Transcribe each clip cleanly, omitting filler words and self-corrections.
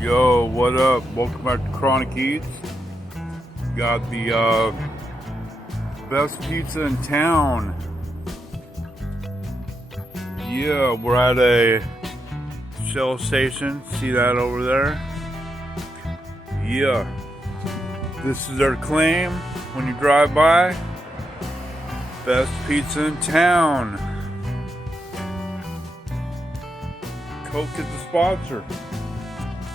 Yo, what up? Welcome back to Chronic Eats. Got the best pizza in town. Yeah, we're at a Shell station. See that over there? Yeah. This is their claim when you drive by. Best pizza in town. Coke is the sponsor.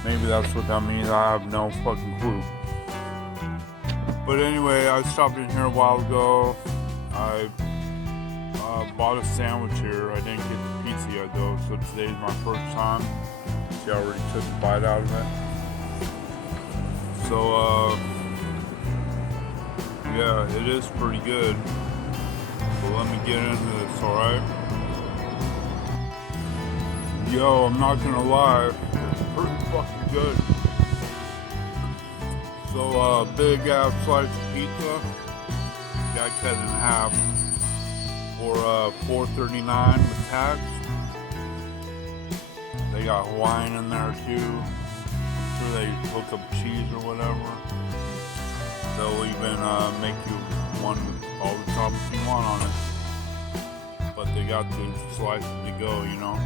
Maybe that's what that means. I have no fucking clue. But anyway, I stopped in here a while ago. I bought a sandwich here. I didn't get the pizza yet though, so today's my first time. See, I already took a bite out of it. So, yeah, it is pretty good. But let me get into this, alright? Yo, I'm not gonna lie, it's pretty fucking good. So, big ass slice of pizza, got cut in half for $4.39 with tax. They got Hawaiian in there too. I'm sure they hook up cheese or whatever. They'll even make you one with all the toppings you want on it. But they got the slices to go, you know.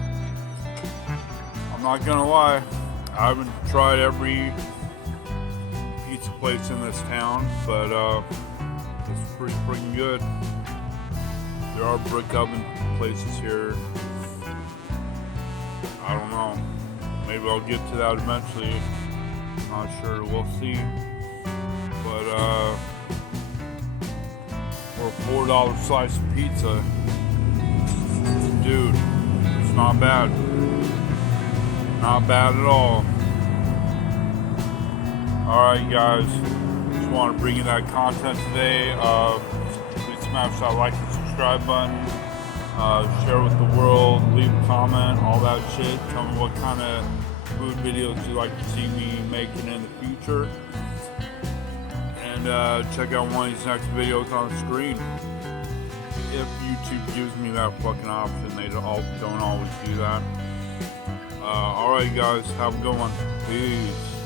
I'm not gonna lie, I haven't tried every pizza place in this town, but it's pretty freaking good. There are brick oven places here. I don't know. Maybe I'll get to that eventually. Not sure. We'll see. But for a $4 slice of pizza, dude, it's not bad. Not bad at all. Alright guys, just want to bring you that content today. Please smash that like and subscribe button. Share with the world, leave a comment, all that shit. Tell me what kind of food videos you'd like to see me making in the future. And check out one of these next videos on the screen. If YouTube gives me that fucking option, they don't always do that. Alright guys, have a good one. Peace.